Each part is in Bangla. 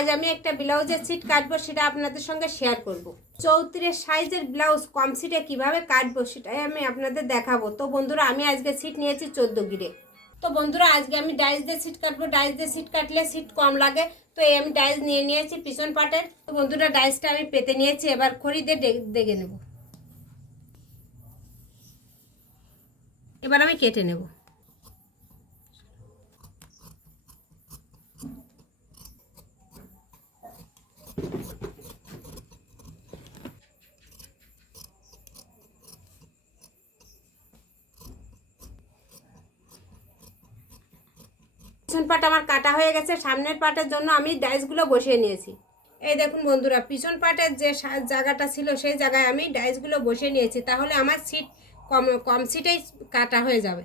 আজ আমি একটা ব্লাউজের সিট কাটবো, সেটা আপনাদের সঙ্গে শেয়ার করব। 34 সাইজের ব্লাউজ কম সিটে কিভাবে কাটবো সেটাই আমি আপনাদের দেখাবো। তো বন্ধুরা, আমি আজকে সিট নিয়েছি 14 গিরে। তো বন্ধুরা, আজকে আমি ডাইস দিয়ে সিট কাটবো। ডাইস দিয়ে সিট কাটলে সিট কম লাগে, তো এই আমি ডাইস নিয়ে নিয়েছি পিছন পাটের। তো বন্ধুরা, ডাইসটা আমি পেতে নিয়েছি, এবার খড়ি দিয়ে দেখে নেব। এবার আমি কেটে নেব। পিছন পাট আমার কাটা হয়ে গেছে। সামনের পাটের জন্য আমি ডাইসগুলো বসিয়ে নিয়েছি। এই দেখুন বন্ধুরা, পিছন পাটের যে জায়গাটা ছিল সেই জায়গায় আমি ডাইসগুলো বসিয়ে নিয়েছি, তাহলে আমার সিট কম কম সিটেই কাটা হয়ে যাবে।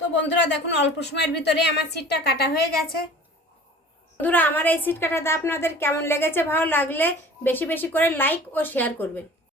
তো বন্ধুরা দেখুন, অল্প সময়ের ভিতরে আমার সিটটা কাটা হয়ে গেছে। বন্ধুরা, আমার এই সিট কাটাটা আপনাদের কেমন লেগেছে? ভালো লাগলে বেশি বেশি করে লাইক ও শেয়ার করবেন।